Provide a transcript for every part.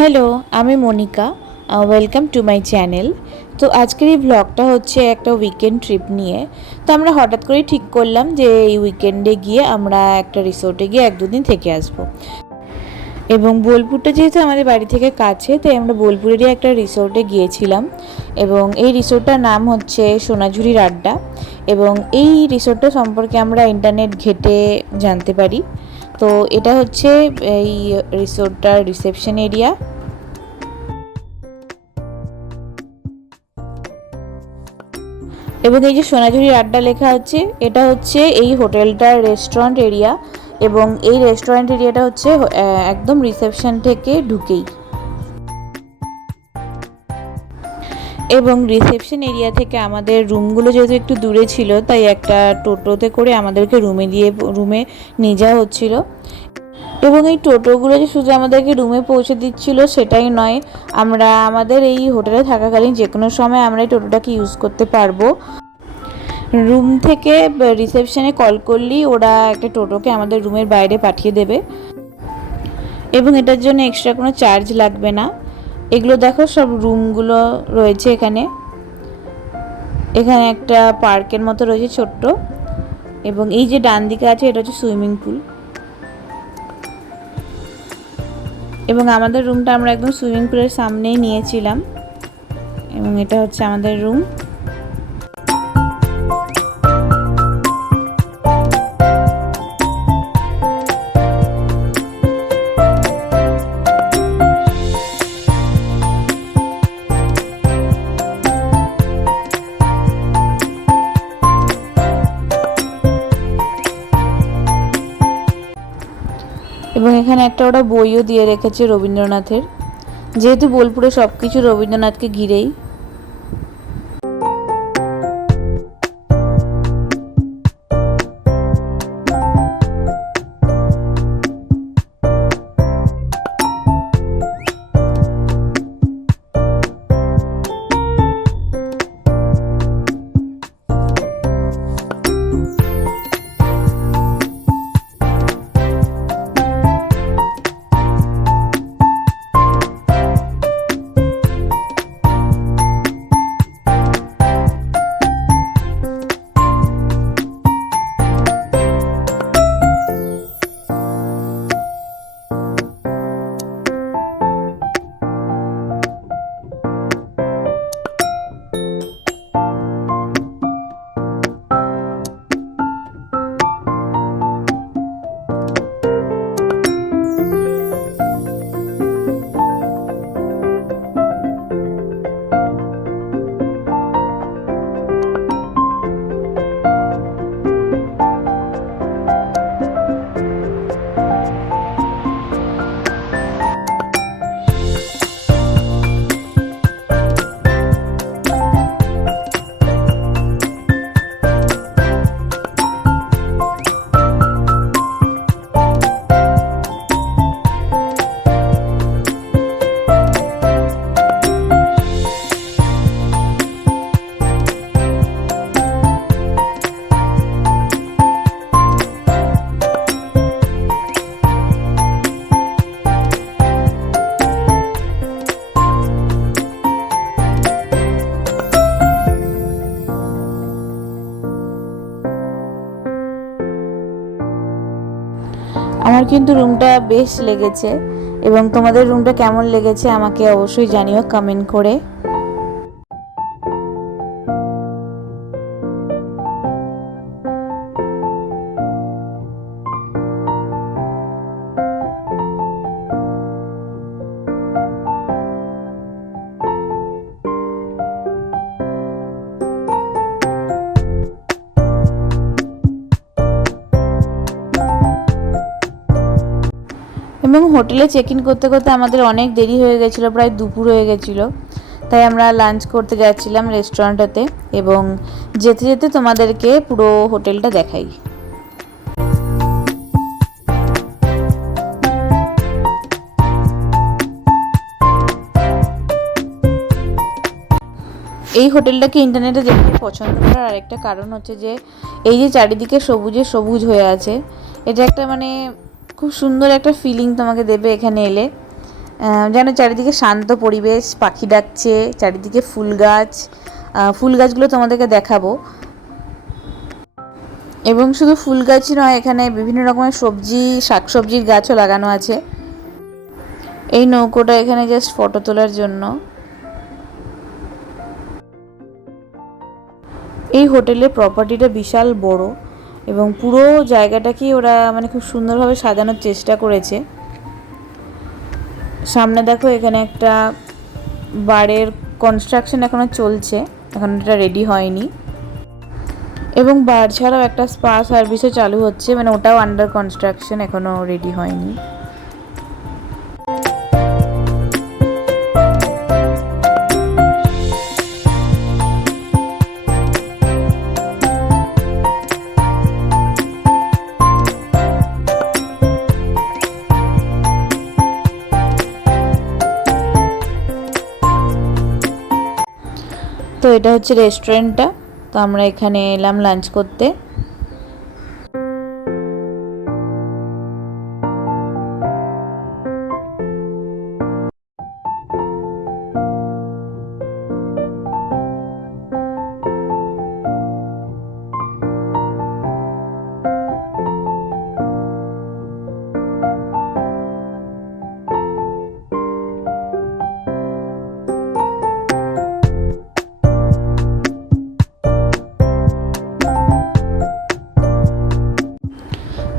Hello, আমি Monika. Welcome to my channel. তো আজকের এই ব্লগটা হচ্ছে একটা উইকেন্ড ট্রিপ নিয়ে। তো আমরা হঠাৎ করেই ঠিক করলাম যে এই উইকেন্ডে গিয়ে আমরা একটা রিসোর্টে গিয়ে এক দুদিন থেকে আসবো। এবং বোলপুরটা যেহেতু আমাদের বাড়ি থেকে কাছে, তাই আমরা বোলপুরেরই একটা রিসোর্টে গিয়েছিলাম। এবং এই রিসোর্টটার নাম হচ্ছে সোনাঝুরির আড্ডা। এবং এই রিসোর্টটা সম্পর্কে আমরা ইন্টারনেট ঘেঁটে জানতে পারি। তো এটা হচ্ছে এই রিসোর্টটার রিসেপশন এরিয়া। এবং এই যে সোনাঝুরির আড্ডা লেখা আছে, এটা হচ্ছে এই হোটেলটার রেস্টুরেন্ট এরিয়া। এবং এই রেস্টুরেন্ট এরিয়াটা হচ্ছে একদম রিসেপশন থেকে ঢুকেই। এবং রিসেপশন এরিয়া থেকে আমাদের রুমগুলো যেহেতু একটু দূরে ছিল, তাই একটা টোটোতে করে আমাদেরকে রুমে নিয়ে যাওয়া হচ্ছিল। এবং এই টোটোগুলো যে শুধু আমাদেরকে রুমে পৌঁছে দিচ্ছিল সেটাই নয়, আমরা আমাদের এই হোটেলে থাকাকালীন যে কোনো সময় আমরা এই টোটোটাকে ইউজ করতে পারবো। রুম থেকে রিসেপশনে কল করলেই ওরা একটা টোটোকে আমাদের রুমের বাইরে পাঠিয়ে দেবে। এবং এটার জন্য এক্সট্রা কোনো চার্জ লাগবে না। এগুলো দেখো, সব রুমগুলো রয়েছে এখানে। এখানে একটা পার্কের মতো রয়েছে ছোট্ট। এবং এই যে ডান দিকে আছে, এটা হচ্ছে সুইমিং পুল। এবং আমাদের রুমটা আমরা একদম সুইমিং পুলের সামনেই নিয়েছিলাম। এবং এটা হচ্ছে আমাদের রুম। এবং এখানে একটা ওরা বইও দিয়ে রেখেছে রবীন্দ্রনাথের, যেহেতু বোলপুরে সব কিছু রবীন্দ্রনাথকে ঘিরেই। আমার কিন্তু রুমটা বেশ লেগেছে। এবং তোমাদের রুমটা কেমন লেগেছে আমাকে অবশ্যই জানিও কমেন্ট করে। এবং হোটেলে চেক ইন করতে করতে আমাদের অনেক দেরি হয়ে গেছিলো, প্রায় দুপুর হয়ে গেছিলো। তাই আমরা লাঞ্চ করতে যাচ্ছিলাম রেস্টুরেন্টটাতে। এবং যেতে যেতে তোমাদেরকে পুরো হোটেলটা দেখাই। এই হোটেলটাকে ইন্টারনেটে দেখতে পছন্দ করার আরেকটা কারণ হচ্ছে যে এই যে চারিদিকে সবুজে সবুজ হয়ে আছে, এটা একটা খুব সুন্দর একটা ফিলিং তোমাকে দেবে এখানে এলে। যেন চারিদিকে শান্ত পরিবেশ, পাখি ডাকছে, চারিদিকে ফুল গাছগুলো তোমাদেরকে দেখাবো। এবং শুধু ফুল গাছ নয়, এখানে বিভিন্ন রকমের শাকসবজির গাছও লাগানো আছে। এই নৌকোটা এখানে জাস্ট ফটো তোলার জন্য। এই হোটেলের প্রপার্টিটা বিশাল বড় এবং পুরো জায়গাটাকেই ওরা মানে খুব সুন্দরভাবে সাজানোর চেষ্টা করেছে। সামনে দেখো এখানে একটা বারের কনস্ট্রাকশন এখনো চলছে, এখন এটা রেডি হয়নি। এবং বার ছাড়াও একটা স্পা সার্ভিসও চালু হচ্ছে, মানে ওটাও আন্ডার কনস্ট্রাকশন, এখনো রেডি হয়নি। তো এটা হচ্ছে রেস্টুরেন্টটা। তো আমরা এখানে এলাম লাঞ্চ করতে।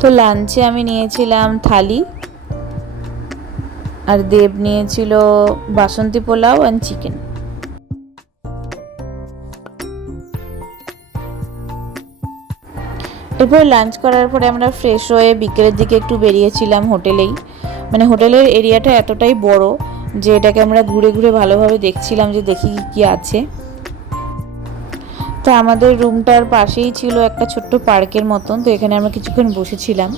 তো লাঞ্চে আমি নিয়েছিলাম থালি, আর দেব নিয়েছিল বাসন্তী পোলাও অ্যান্ড চিকেন। এরপর লাঞ্চ করার পরে আমরা ফ্রেশ হয়ে বিকেলের দিকে একটু বেরিয়েছিলাম হোটেলেই। মানে হোটেলের এরিয়াটা এতটাই বড় যে এটাকে আমরা ঘুরে ঘুরে ভালোভাবে দেখছিলাম যে দেখি কি আছে। তো আমাদের রুমটার পাশেই ছিল একটা ছোট্ট পার্কের মতন, তো এখানে আমরা কিছুক্ষণ বসেছিলাম।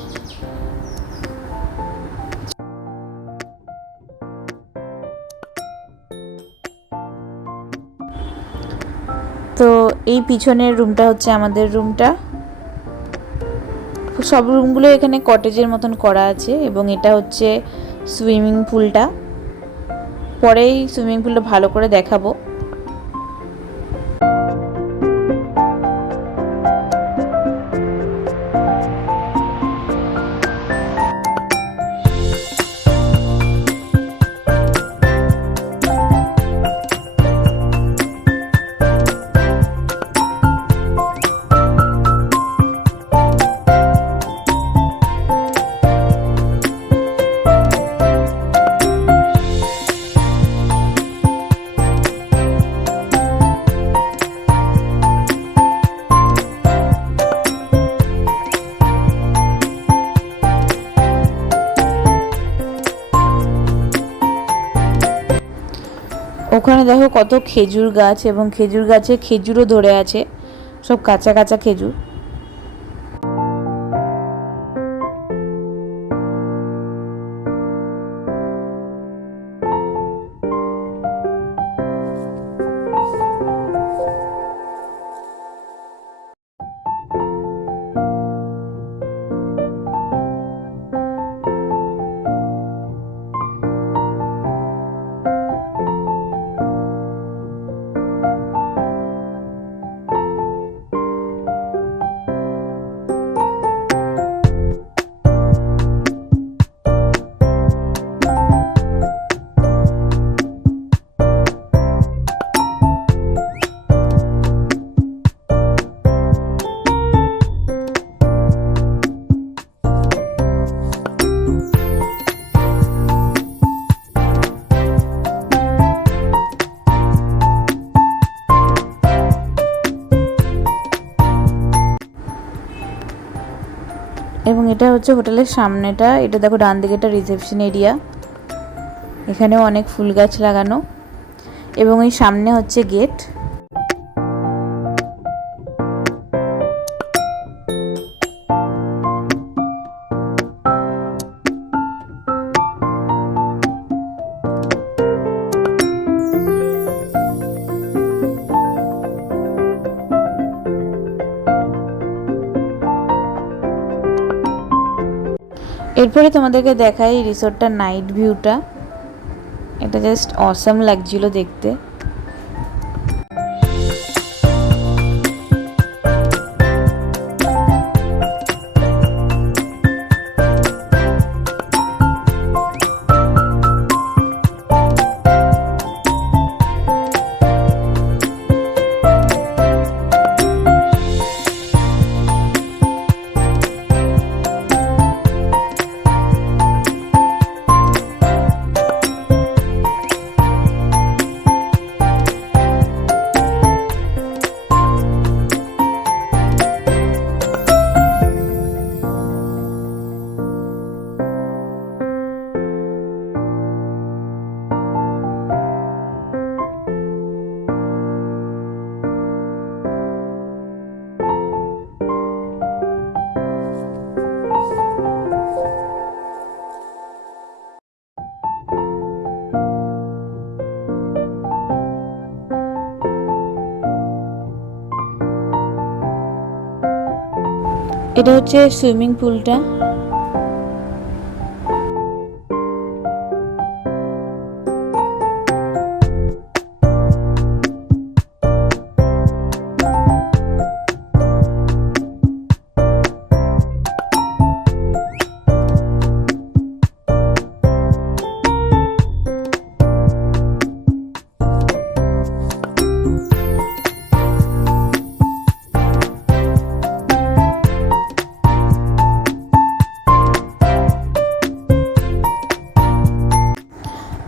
তো এই পিছনের রুমটা হচ্ছে আমাদের রুমটা। সব রুমগুলো এখানে কটেজের মতন করা আছে এবং এটা হচ্ছে সুইমিং পুলটা। পরেই সুইমিং পুলটা ভালো করে দেখাবো। ওখানে দেখো কত খেজুর গাছ, এবং খেজুর গাছে খেজুরও ধরে আছে, সব কাঁচা কাঁচা খেজুর। এবং এটা হচ্ছে হোটেলের সামনেটা। এটা দেখো ডান দিকে একটা রিসেপশন এরিয়া, এখানেও অনেক ফুল গাছ লাগানো, এবং এই সামনে হচ্ছে গেট। এরপরে তোমাদেরকে দেখাই রিসোর্টটার নাইট ভিউটা। এটা জাস্ট অসাম লাগছিল দেখতে। এটা হচ্ছে সুইমিং পুলটা।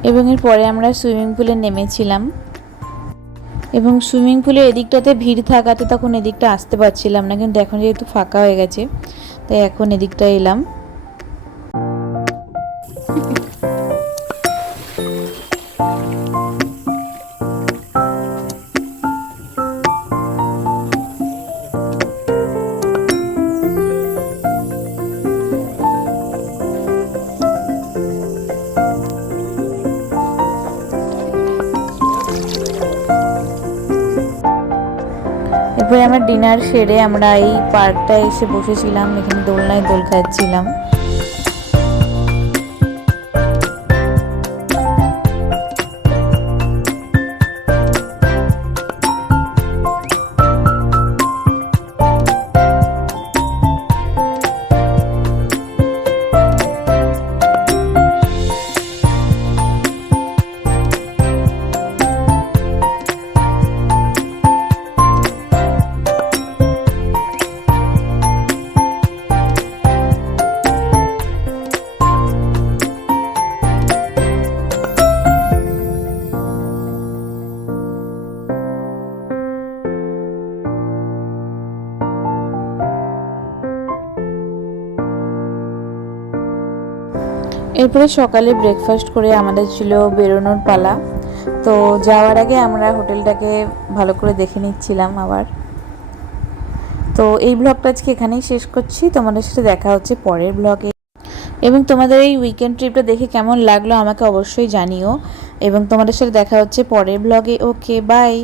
এবং এরপরে আমরা সুইমিং পুলে নেমেছিলাম এবং সুইমিং পুলের এদিকটাতে ভিড় থাকাতে তখন এদিকটা আসতে পারছিলাম না, কিন্তু এখন যেহেতু ফাঁকা হয়ে গেছে তাই এখন এদিকটা এলাম। এরপরে আমরা ডিনার সেরে আমরা এই পার্কটায় এসে বসেছিলাম, এখানে দোলনায় দোল খাচ্ছিলাম। এরপরে সকালে ব্রেকফাস্ট করে আমাদের ছিল বেরোনোর পালা। তো যাওয়ার আগে আমরা হোটেলটাকে ভালো করে দেখে নিচ্ছিলাম আবার। তো এই ব্লগটা আজকে এখানেই শেষ করছি, তোমাদের সাথে দেখা হচ্ছে পরের ব্লগে। এবং তোমাদের এই উইকেন্ড ট্রিপটা দেখে কেমন লাগলো আমাকে অবশ্যই জানিও, এবং তোমাদের সাথে দেখা হচ্ছে পরের ব্লগে। ওকে, বাই।